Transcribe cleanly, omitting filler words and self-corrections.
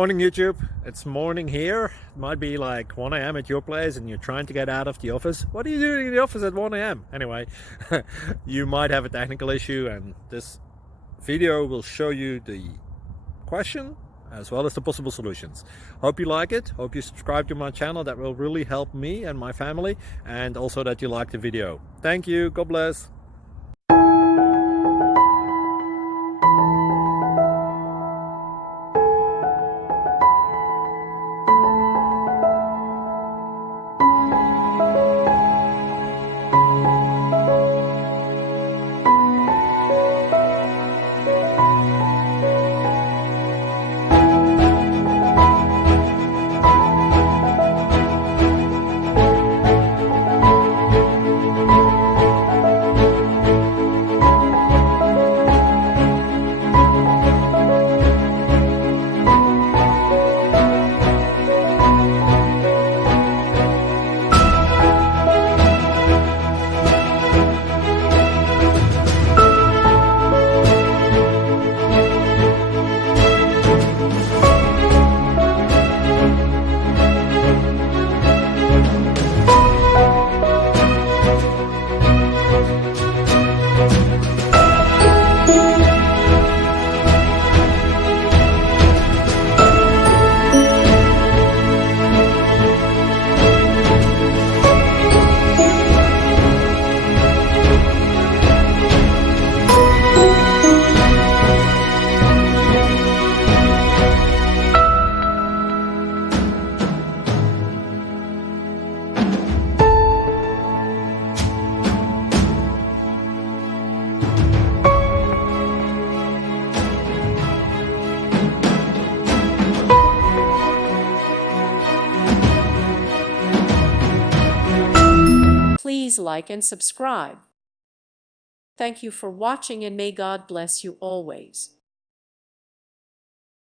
Morning YouTube, it's morning here. It might be like 1 a.m. at your place and you're trying to get out of the office. What are you doing in the office at 1 a.m.? Anyway, you might have a technical issue and this video will show you the question as well as the possible solutions. Hope you like it, hope you subscribe to my channel. That will really help me and my family, and also that you like the video. Thank you, God bless. Please like and subscribe. Thank you for watching and may God bless you always.